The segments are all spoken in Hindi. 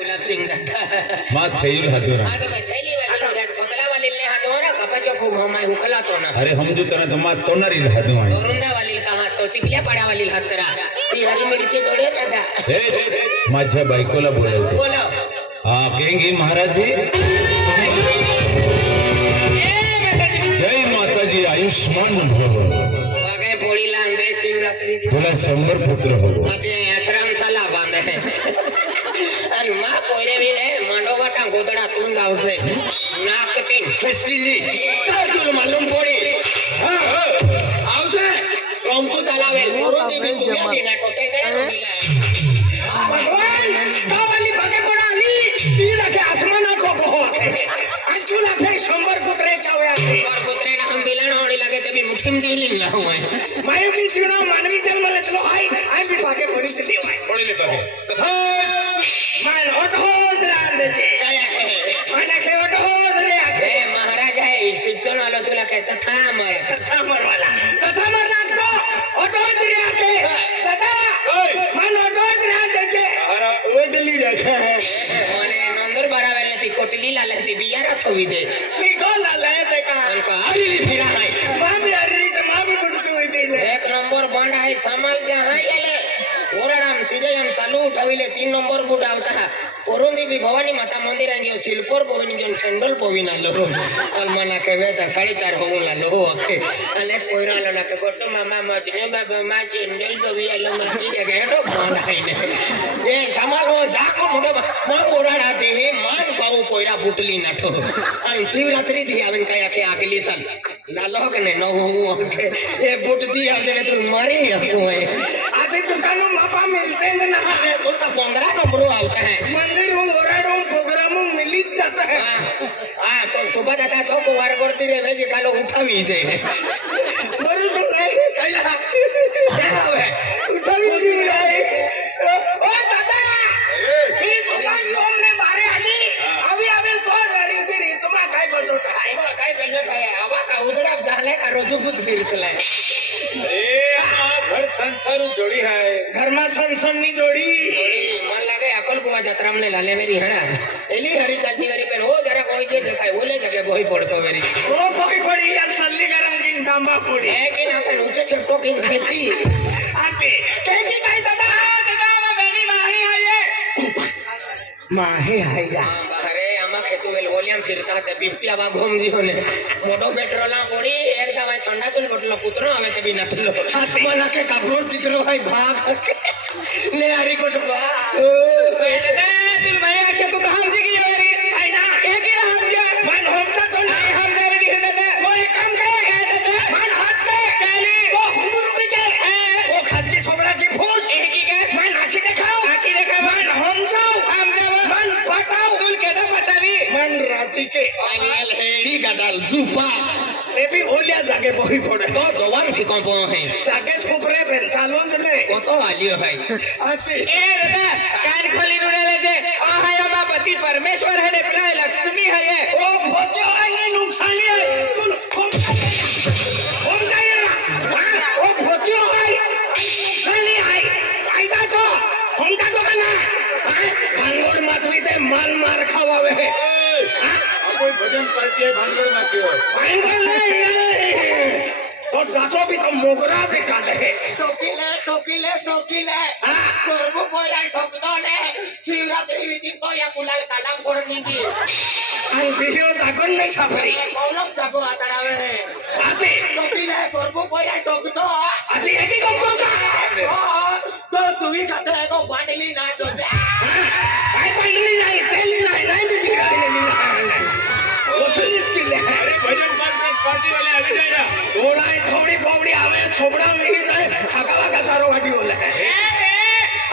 गुलाब सिंह मा थैल हातोरा हां तो थैली वाली नो खोतला वाली ले हातोरा कपचो खूब हमाय हुखला तो ना अरे हम जो तना तो मा तोनरी हातो है तोरुंदा वाली कहां तो चिकलिया पड़ा वाली हातरा ती हरी मिर्ची तोड़े दादा ए माझ्या बायकोला बोलव बोलो हां कहेंगे महाराज जी जय माता जी आयुष्मान भव वागे पोड़ी लांदे शिवरात्रि तुला 100 पुत्र हो अबे आश्रम साला बांधे अन मा कोइरे भी ने मांडो बाटा गोदड़ा तुम गावसे नाक ते खसीली तुल मालूम पड़ी हां आवसे रोमको तालावे मोरोती भी तुया भी ना टोटे गए मिला भगवान सावली भागे पड़ाली तीन के आसमान को बहुत अंचुला फे 100 पुत्रे चावया 100 पुत्रे ना हम बिलन होने लगे तभी मुठिम जीवली ना हुए मैं भी जीवना मानवी जन्म ले चलो आई भी भागे पड़ी चली हुई पड़ी ले पागे तथा मन ओटहोज रांदे छे मन के ओटहोज रे आखे महाराज है शिक्षण वाला तुला के तथा मर वाला तथा मर नाक तो ओटहोज रे आखे दादा मन ओटहोज रांदे छे हारा ओडली रखा है माने नंदर बराबर ती कोटली ला लेती बियारा थोवी दे ती को ला ले ते का उनका अरे फिरा है बांध अरे तो मां भी गुट हुई दे एक नंबर बांध है संभाल जहां ले ले ओराम तिजे हम चालू उठाविले 3 नंबर फुट आवता पोरुंदी भी भवानी माता मंदिर आंगे शिल्पोर पोविन गेन सेंडल पोविन आलो अलमना के बेटा 4.5 होऊन आलो ओके अले कोइरा आलो के गोटो मामा मजने बाबा मा सेंडल पोवि आलो मंदिर के हेडो बांध आईने ए संभालो जाको मुडो मा ओराडा दे मान पाऊ कोइरा बुटली नाठो अन शिवरात्रि थी आवन काया के अगली साल लालो के ने न हो के ए बुट दी आदे तू मारे हको है आधे दुकानों मापा मिलते हैं ना तो का 15 नंबर आवता है मंदिर में ओराडो प्रोग्राम मिली जाता है हां तो सुबह दादा तो कुवार करती रे भेजे कालो उठावी से बरु सुनाई कया है उठावी रे ओ दादा ये दुकान सामने मारे आली अभी तो रे फिर तुम्हारा काय बजोटा है काय बजोटा है आवा का उधरा जाले का रोजू कुछ फिरतले अरे घर संसार जोड़ी है घर में संसमनी जोड़ी मन लगे अकल कुआ जतरा में लाले मेरी हरा एली हरी चलती मेरी पेन हो जरा कोई जे देखाय बोले जगह वही पड़तो मेरी ओ कोई पड़ी यार सल्ली गरम किन डांबा पड़ी है कि ना फिर ऊंचे छप्पो किन खेती आते कह के काय दादा मैं बेनी माही है ये माही है या अरे आमा खेतु में वॉल्यूम फिरता है बिफ्टिया बा घूम जियो ने मोटो पेट्रोल पड़ी एकदम ठंडा चल बोतल पुत्र हमें तभी नटलो मना के कपड़ों चित्रो है भाग ले हरी कोटबा ए दिल भैया के तू हम जी की यारी है ना एक ही हम जे मन हमसा तो नहीं हम दे दी दादा वो एक काम करे दादा मन हाथ के चले वो रुपए के वो खाज की सोबरा की फूस इनकी के मन आंखें देखा मन हम जाओ हम देव मन बताओ तुल के ना बतावी मन राजी के आनियल हेड़ी गडल जुपा ए भी ओलिया जाके बही पड़े तो दोवान ठीक को है जाके सुपरे पेन सालों से ले को तो वालियो है आसी ए दादा कान खोली नुडे ले दे आ है अम्मा पति परमेश्वर है ने प्यार लक्ष्मी है ये ओ भोजो ये नुकसानी है तुम जाइए ना ओ भोजो है नुकसानी है ऐसा तो हम जा तो करना भांगोड़ मत भी दे मान मार खावावे कोई भजन पार्टी है भांगड़ में क्यों भांगड़ नहीं तो दसो भी तो मोगरा से काटे टोकीले हां करबो कोई ठोकतो ने शिवरात्रि विचिन तो या गुलाल काला फोड़नी दी अन बियो जागन नहीं छापरी कोलम जागो आतड़ावे आते टोकीले करबो कोई ठोकतो आजी एकी को का तो तू ही कहता है तो बाटली ना तो आई बाटली नहीं तेली नहीं तो बिरा नहीं अरे भजन पार्टी वाले आ गए ना थोड़ी बोबड़ी आवे छोबड़ा नहीं जाए खकावा का सारो वाटी बोले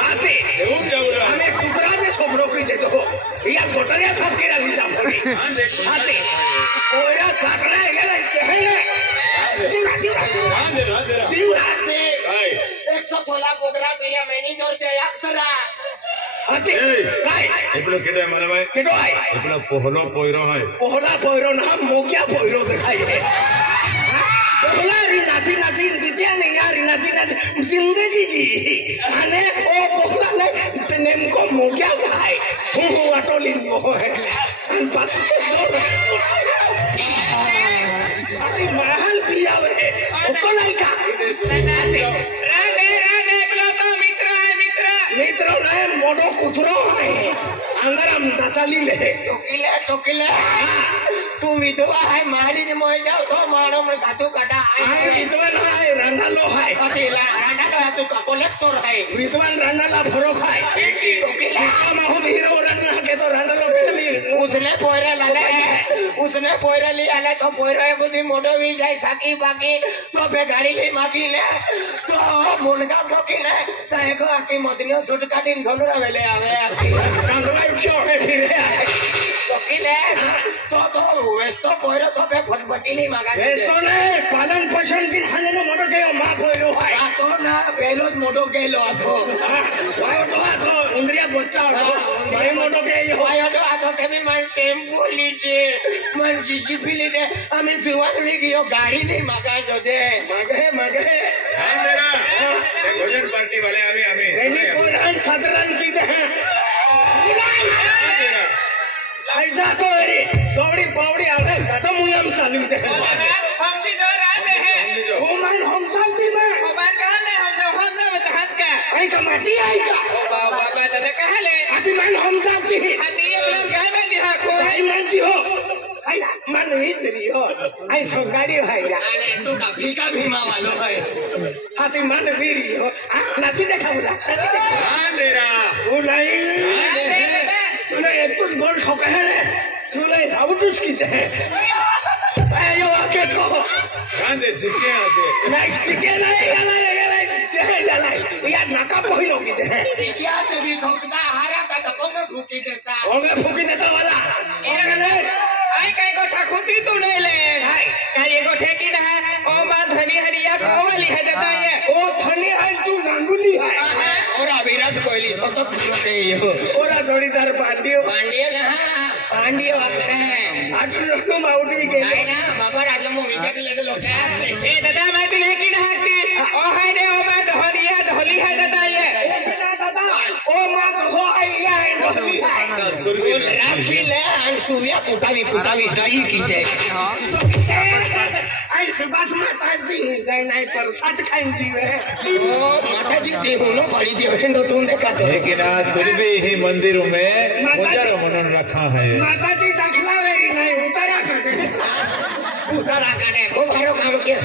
आते हमें टुकड़ा से छोबड़ों की दे दो यार गोटरिया सब के रही जा पड़ी आते ओया साकड़ा है ना दिउरा से 116 प्रोग्राम मेरा मैनेजर से याक्तरा आते काय एकलो केडो है माने भाई केडो है एकलो पोहलो पोयरो ना मोग्या पोयरो दिखाई है पोहला रिनाची दित्या नहीं यार रिनाची जिंदगी जी अने ओ पोहला ने नेमको मोग्या जाय मोह है अति महल पिया है उसको नहीं का मित्र नहीं मोटो कुतरो है अंदर हम नचाली ले टोकिले तू विधवा है मारी ने मोय जाओ तो मारो में कातू काटा है विद्वान है रंडालो है अकेला रंडालो है तू का कलेक्टर है विद्वान रंडाला फरोख है टोकिले हम हो हीरो रंडा के तो रंडालो के भी उसने पोरे ले आले तो पोरे को दी मोटो भी जाए साकी बाकी तो बेगारी ले माकी ले तो मुनगा टोकी ले तो एको आकी मदनियो सुट काटिन धनुरा वेले आवे आकी कंगराई क्यों है फिर टोकी ले तो वेस्तो पोरे तो पे फटफटीली मागा वेस्तो ने पालन पोषण की खाने नो मोटो के मां पोरो है तो ना पेलो मोटो के लो तो तो इंद्रिया बच्चा भाई मोटो के यो वायो तो के भी मन टेम्पो लीजे मन जीसीपी लीजे हमें जुवान भी कियो गाड़ी नहीं मागा जो जे मगे हाँ मेरा भोजन पार्टी वाले आवे हमें नहीं पुरान छतरन की दे ऐसा तो रे दौड़ी पौड़ी आवे घटो मुंगम चालू दे हम भी दो रात है हम चलती में बाबा कहां ले हम में तो हंस का आई का माटी आई का ओ बाबा दादा कहां ले आदि मन हम चलती आदि एक गाय में दिहा को आई मन जी हो आई मन हिजरी हो आई सो गाड़ी है अरे तू का फीका भीमा वालो है आदि मन वीरी हो नाची देखा बुला हाँ मेरा तू नहीं तूने एक कुछ बोल ठोके है तूने अब तुझ की दे यो आके तो हाँ दे चिपके यहाँ से नहीं चिके नहीं यार नाका पोही लोगी दे क्या तभी ठोकता हारा का तो कोंगे फूकी देता वाला आई कई को छखुती तू नहीं ले कई को ठेकी ना है ओ मां धनी हरिया को वाली है देता ये ओ धनी है तू गांगुली है और विराट कोहली सतो के यो ओरा जोड़ीदार पांडियो पांडियो वक्त है आज रखो आउट भी गए नहीं ना बाबा राजा मो विकेट ले लो ए दादा मैं तू लेकी ना हकती ओ है रे ओ मैं धनिया धोली है दादा ये ओ मां हो आई है धोली है बोल राखी ले अन तू या कुटावी टाई की दे आई सुभाष माता जी जाए नहीं पर सट खाइन जीवे ओ माता जी ते होनो पड़ी दे बहन तुम देखा तो लेकिन आज तुम भी ही मंदिरों में मुजर मनन रखा है माता जी दखला वेरी नहीं उतारा करे खूब हरो काम किया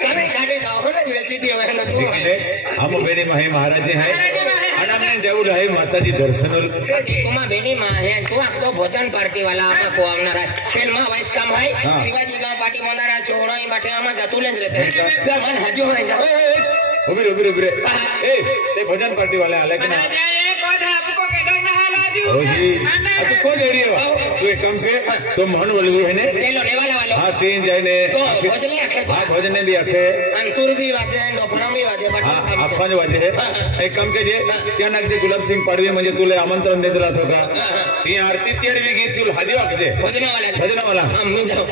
कभी काटे का हो ना बेची दियो है ना तू हम बेनी माही महाराज हैं अनमने जरूर है माता जी दर्शन तुमा बेनी मां है तू आ तो भोजन पार्टी वाला आमा को आमना है फिर मां वाइस काम है शिवाजी का पार्टी मनारा चोरई बाटे आमा जातुलेंद्र रहते हैं पे मन हजो है जा उबरे ए ते भोजन पार्टी वाले आले कि ना ये कोठा आपको के डर ना हाला दी ओ जी अच्छा कौन दे रही है तू एक काम के तुम मोहन बोल भी है ने ले लो नेवाला वालो हां तीन जाने तो भोजने आखे तो हां भोजने भी आखे अंकुर भी वाजे गपना भी वाजे बटन हां अपन वाजे एक काम के जे क्या नाक जे गुलाब सिंह पाडवी म्हणजे तुले आमंत्रण देत राहतो का ती आरती तेर भी गीत तुल हादी वाकजे भोजना वाला हम मी जाओ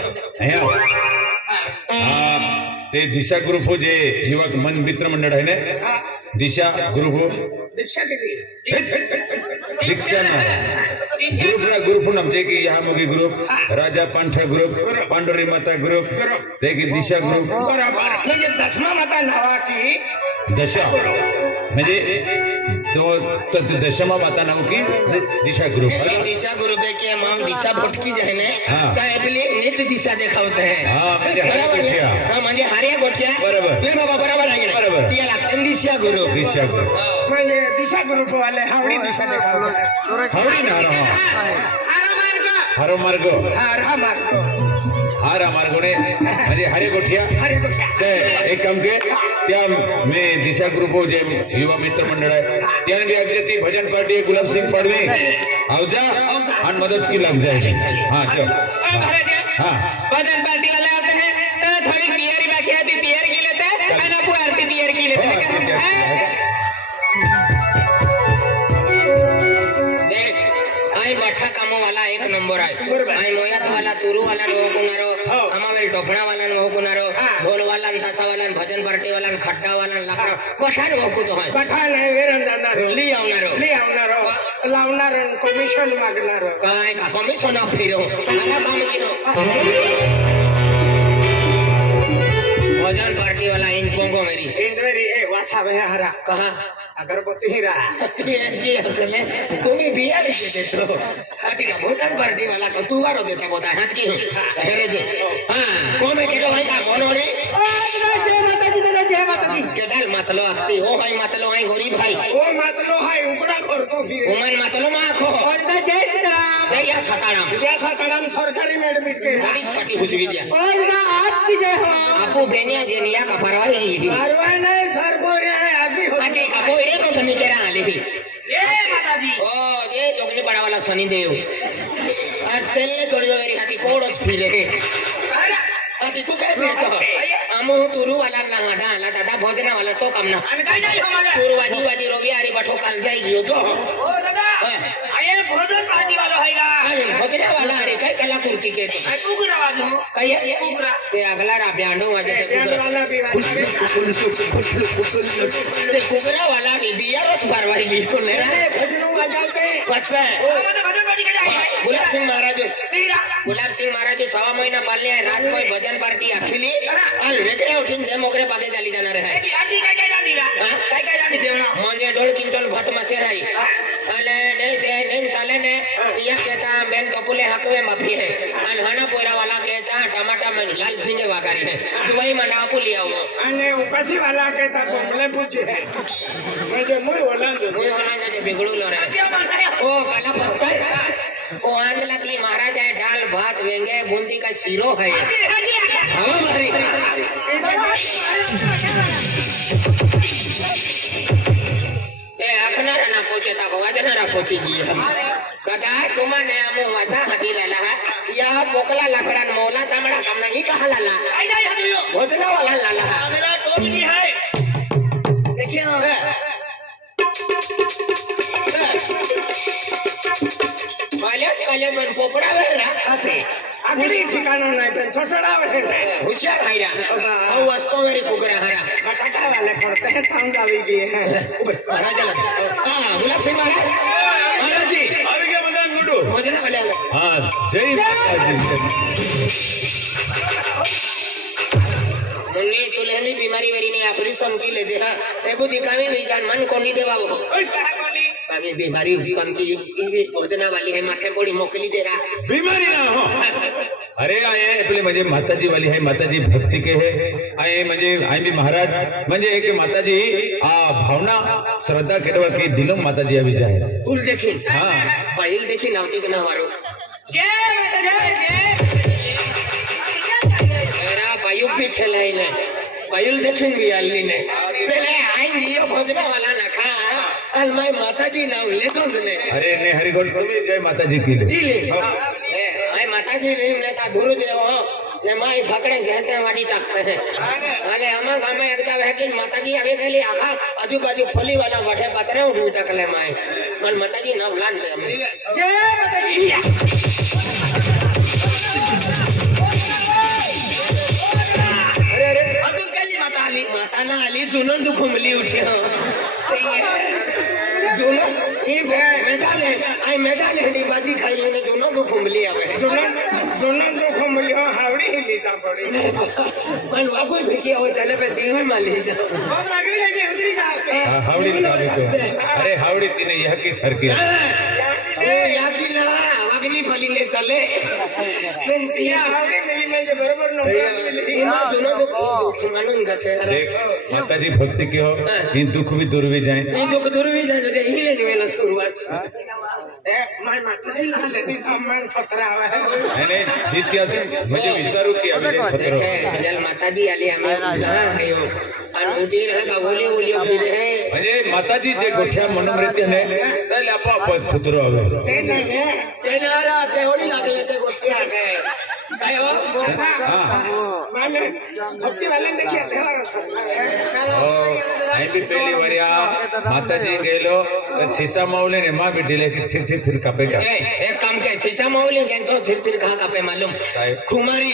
हां ते दिशा ग्रुप हो जे युवक मन मित्र मंडळ आहे ने दिशा ग्रुप हो दीक्षा की दीक्षा ना ग्रुप नामचे की यहाँ मुगी ग्रुप राजा पांढरा ग्रुप पांडुरी माता ग्रुप देखी दिशा ग्रुप बरोबर म्हणजे दशमा माता नावा की दशा म्हणजे तो दशमा माता नाव की दिशा ग्रुप दिशा ग्रुप है कि हम दिशा भटकी जाए ने हाँ। इसलिए नेट दिशा दिखावते हैं हाँ म्हणजे हरे गोठिया हाँ म्हणजे हरिया गोठिया बरोबर नहीं बाबा बराबर आहे ना बरोबर तिया लागते दिशा ग्रुप दिशा ग्रुप म्हणजे दिशा ग्रुप वाले हावड़ी दिशा दिखावते हवडी ना हरो मार्ग हरा मार्ग हारा मार्गोने म्हणजे हरे गोठिया ते एक काम के त्या में दिशा ग्रुप हो जे युवा मित्र मंडळ आहे त्याने भी अगदी ती भजन पार्टी गुलाब सिंह पाडवी आवजा आणि मदत की लग जाए हां चलो हां भजन पार्टी वाले आते हैं तो थोड़ी पियरी बाकी है ती पियर की लेते हैं और आपको आरती पियर की लेते हैं देख आई बठा कामो वाला एक नंबर आहे आई मोयात वाला तुरू वाला नो कुनारो आमावेल टोपणा वाला नो कुनारो ढोल वाला तासा वाला भजन पार्टी वाला खड्डा वाला लाकडा पठाण भाऊ तो आहे पठाण आहे वेरन जाणार ली आवनारो लावणार कमिशन मागणार काय का कमिशन फिरो आला काम किनो भजन पार्टी वाला इन कोंगो मेरी इंद्वेरी ए वासा भया हरा कहा अगरबत्ती ही रहा ये अकले तुम्ही बिया भी देते हो हाथी का भजन पार्टी वाला को तू वारो देता बोता हाथ की हेरे जे हां को में केडो भाई का मोनोरी जय माताजी केडाल मतलो आती ओ भाई मतलो आई गरीब भाई ओ मतलो हाय उकड़ा करतो फिर उमन मतलो माखो ओ दादा जय सीताराम जय सीताराम सरकारी मेडमिट के बड़ी साठी हुजवी दिया ओ दादा आपकी जय हो आपू बेनिया जेनिया का परवाही दी परवाह नहीं सर बोरे है आजी हो आके का कोई रे तो नहीं तेरा आले भी जय माताजी ओ जय जोगनी पड़ा वाला सनी देव आज तेल छोड़ दो मेरी हाथी कोड़ोस फिरे हाथी तू काय फिरतो आमो तुरू वाला लांगा आला दादा भोजना वाला तो काम ना काय जाई हमारा तुरू वाजी रोवी आरी बठो काल जाई गयो जो ओ दादा आये भोजन पार्टी वाला हैगा अरे भोजना वाला अरे काय कला कुर्ती के तू कुरा वाजो काय कुरा ते अगला रा ब्यांडो वाजे ते कुरा वाला भी वाजे ते कुरा वाला भी दिया रोज परवाही ली को ले रे भजनों बजाते पछे भजन पार्टी के जाए गुलाब सिंह महाराज सवा महीना पालने है रात में भजन पार्टी अखिली कल वेगरे उठीन दे मोगरे पाके चाली जाणार है म्हणजे 1.5 क्विंटल भात मासे है अले नहीं साले ने या कहता बेन कपुले हकवे माफी है अन हना पोरा वाला कहता टमाटा में लाल सिंह वाकारी है तो वही मना को लिया वो अने उपासी वाला कहता बोले पूछे है मुझे मुई वाला जो बिगड़ू लो रे ओ काला पत्थर ओ आंधला की महाराज है दाल भात वेंगे बूंदी का सीरो है हवा मारी ते अखना ना पोचेता को वजना ना पोची जी दादा तुम्हाने आमो वाथा हती लाला या पोकला लाकडान मोला चामडा काम नाही कहा लाला भोजना वाला लाला मेरा टोपी है देखिए ना वाले मन पोपड़ा वेला आखरी ठिकाना नहीं पेन छोछड़ा है होशियार हैरा औ वस्तो मेरी कुकरा हरा बटाटा वाले पड़ते हैं तांगा भी दिए हैं महाराज हां गुलाब सिंह महाराज जी अभी क्या बंदा गुड्डू भोजन वाले हां जय मुन्नी तुलहनी बीमारी वेरी ने ऑपरेशन की ले दे हां एको दिखावे नहीं जान मन कोनी देवा वो अभी बीमारी कम की भोजना वाली है माथे पोड़ी मोकली दे रहा बीमारी ना हो अरे आये आपले म्हणजे माताजी वाली है माताजी भक्ति के है आये म्हणजे आई भी महाराज म्हणजे एक माताजी भावना श्रद्धा केडवा के दिलो माताजी अभी जाए कुल देखिन हां पहिल देखिन नावती के ना मारो मेरा बायु भी खेलाई ने बायुल देखिन भी आली ने पहले आइन दियो भोजना वाला ना खा अल मैं माताजी नाम ले दो ने अरे ने हरिगोट तुम्ही जय माताजी की ले आई माताजी नहीं लेता धुरु दे हो ने माई फकड़े कहते वाडी ताकते हैं अरे हमार गांव में एकदा है कि माताजी आवे के लिए आखा आजू बाजू फली वाला बैठे पतरे उठ तकले माई मन माताजी नाम लान दे हम जय माताजी अरे अब्दुल कली माता ना आली जुनन दुखुमली उठी जुनो ये मेदाले आई मेदाले हडी बाजी खाई ने जुनो दुखुमली आवे जुनन दुखुमली हावड़ी हिली जा पड़ी मन वाको फेंकी हो चले पे दिन में माली जा बाप लागरी जाए उतरी जा हावड़ी निकाली तो अरे हावड़ी तीने यह की सर की ओ यादी ना अगली फली ले चले या हावड़ी मिली में जो बराबर नंबर इना जुनो दुख मानून गथे देख माताजी भक्ति की हो इन दुख भी दूर भी जाए इन दुख दूर भी जाए जो हिले ने वेला शुरुआत ए मैं माताजी ना लेती तो मन खतरा है मैंने जितिया मुझे विचारू की अभी खतरा देखे जल माताजी आली हमें कहां है वो अनूठी है का बोले बोलियो फिर है म्हणजे माताजी जे गोठ्या मनोमृत्य ने त्याला आपोआप फुतरो आवे ते नारा ते होडी लागले ते गोठ्या काय काय हो माने भक्ति वाले देखिए आई भी पहली बरिया माताजी गेलो सीसा मौली ने मां भी दिले कि थिर कापे का एक काम के सीसा मौली के तो थिर कहां कापे मालूम कुमारी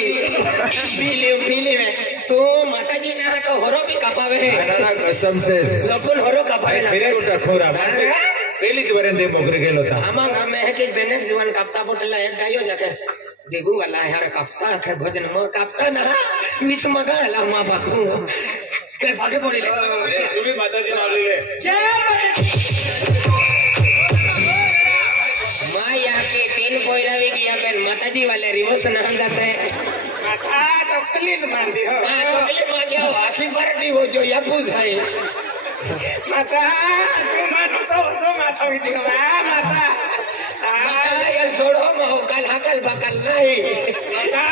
पीली में तो माताजी ना तो हरो भी कापावे ना कसम से लोकुल हरो कापावे ना फिरे उठा खोरा पहली तो बरे दे मोकरे गेलो था आमा गांव में है कि बेनेक जीवन कापता बोटला एक गायो जाके देबू वाला यार कापता है भोजन में कापता ना मिस मगा ला मां बाकू के भागे पड़े ले तू भी माताजी नाम ले जय मां यहाँ के 3 पोइरावी की यहाँ पे माताजी वाले रिवर्स नहान जाते हैं माता तकलीफ मान दी हो तकलीफ मान गया आखिरी बार नहीं हो जो या पूछ है माता तो माता हुई थी माता ये छोड़ो मैं कल हकल बकल नहीं माता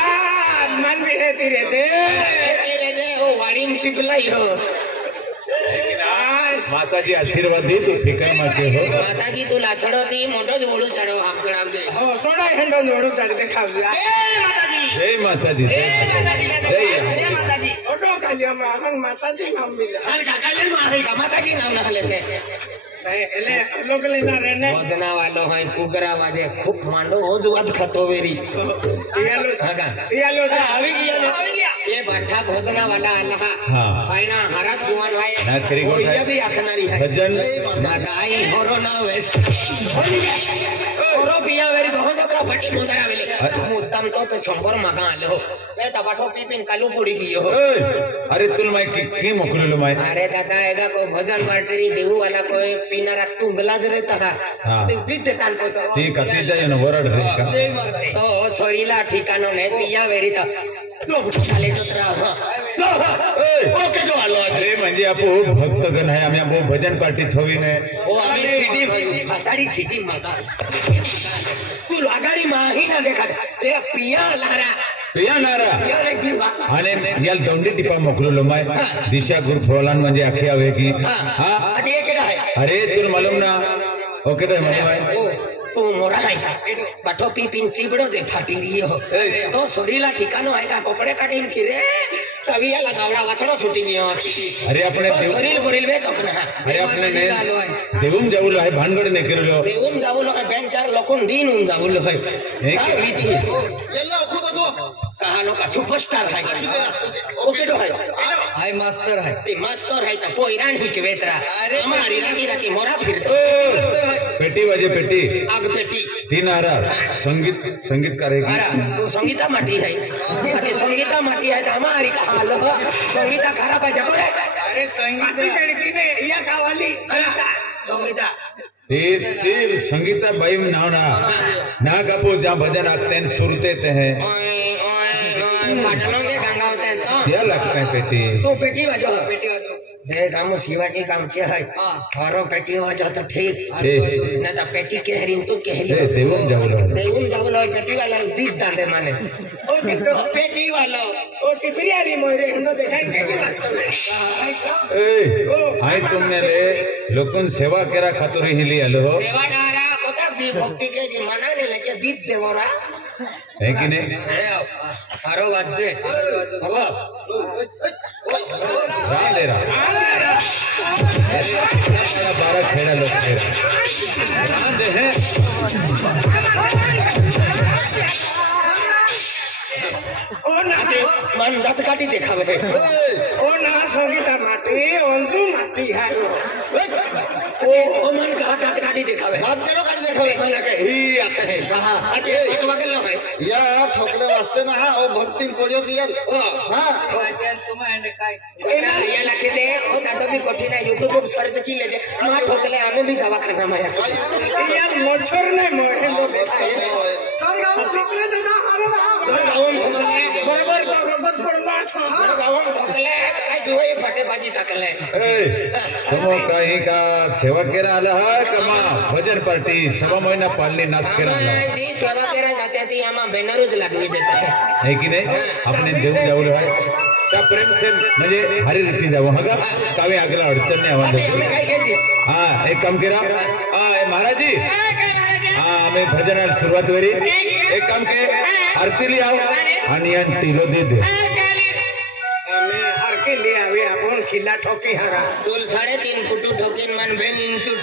मन भी है तेरे जे वो वाड़ी में चिपलाई हो माताजी आशीर्वाद दी तू ठिकाण माके हो माताजी तू लाछड़ो दी मोटो जोड़ू चढ़ो हम गड़ाव दे हो सोडा हेंडो जोड़ू चढ़ दे खाव जा जय माताजी जय माताजी ओटो कालिया में हम माताजी नाम मिले हाल काकाले मारे का माताजी नाम ना लेते एले लोग लेना रहने भोजना वालो है कुगरा वाजे खूब मांडो रोज वाद खतो वेरी यालो जा आवी गया ये भट्ठा भोजना वाला अल्लाह हां फाइना हरत गुमान भाई ना खरी गोठ ये भी आखनारी है भजन दादाई होरो ना वेस्ट होरो पिया वेरी दोहन जकरा फटी मोदरा वेले मुद्दम तो पे संबर मगा आलो मैं तबाठो पीपिन कालू पड़ी गयो अरे तुल माय की मोकलो माय अरे दादा एगा को भजन पार्टी देऊ वाला कोई पीनारा टुंगला जरे तहा दिद देतान तो ठीक है जाय न वरड रे तो सोरीला ठिकानो ने तिया वेरी त लोग चाले तोरा ओके जो आलो अरे म्हणजे आपो भक्तगण आहे आम्ही आपो भजन पार्टी थोवी ने ओ आम्ही सिटी फाचाडी सिटी माता तू आगाडी माही ना देखा रे पिया लारा पिया नारा पिया रे दिवा आणि याल दोंडी टिपा मोकलो माय दिशा गुरु फौलान म्हणजे आखी आवे की हां आता ये केडा है अरे तुल मालूम ना ओके रे माय तू मोरा है बाठो पीपिन चिबड़ो जे फाटी रही हो तो सोरीला ठिकानो है का कपड़े काटीन फिरे तभी या लगावड़ा वाछड़ो छूटी गयो अरे अपने सोरील गोरील में तो ना अरे अपने ने देवुम जाऊलो है भानगड ने करलो देवुम जाऊलो है बैंक चार लोकन दिन उन जाऊलो है का रीति येलो खुद दो कहानो का सुपरस्टार है ओके दो है हाय मास्टर है ते मास्टर है तो पोइरान ही के बेतरा हमारी राती राती मोरा फिरतो पेटी बजे पेटी आग पेटी 3 आरा संगीतकार है तो संगीता माटी है अरे संगीता माटी है तो हमारी का हाल संगीता खराब है जब अरे संगीता लड़की ने या कावाली संगीता ते संगीता बाई नाव ना कापो जा भजन आते हैं सुरते हैं पाटलों के गंगावते हैं तो क्या लगता है पेटी तो पेटी बजो ये काम शिवाजी काम चे है औरो पेटी हो जो तो ठीक न तो पेटी कहरीन तू कहरी देवम जावलो पेटी वाला दीप डाले माने ओ पेटी वाला ओ टिपरियारी मोरे हनो देखाई ए आई तुमने ले लोकन सेवा करा खातिर हिली आलो सेवा डारा कोता दी भक्ति के जी मना ने लेके दीप देवरा है कि नहीं आरो वाजे बाबा राम दे रहा अरे 12 खेड़ा लोग खेड़ा राम दे है ओ ना मन दांत काटी देखावे ओ ना संगीता माटी अंजू माटी है ओ मन का दांत काटी देखावे दांत करो काटी देखावे मन के ही आखे है हां अजे एक वगल न है या ठोकले वास्ते ना ओ भक्ति पड़ियो दियल हां तुम एंड काय ये लखे दे ओ दादा भी कठिन है यूट्यूब पर छोड़ के ले जे मां ठोकले हमें भी दवाखाना में या मच्छर ने मोहे लो गांव ठोकले दादा अरे गांव ठोकले बराबर तो रबत पड़ला गांव ठोकले काय दुए फटे बाजी टाकले तुम कहीं का सेवा केरा आला है कमा भजन पार्टी सवा महीना पालनी नाच केरा आला जी सेवा केरा जाते थी हम बैनरोज लगवी देते है कि नहीं अपने देव जाऊलो है त्या प्रेम से म्हणजे हरी रीती जाऊ हगा कावे आगला अडचण नाही आवाज हां एक काम केरा हां महाराज जी हां आम्ही भजनाला सुरुवात करी एक काम के आरती ली आओ आणि टिलो दे दे खिल्ला ठोकी हरा तुल 3.5 फुट ठोकीन मन भेन इंचू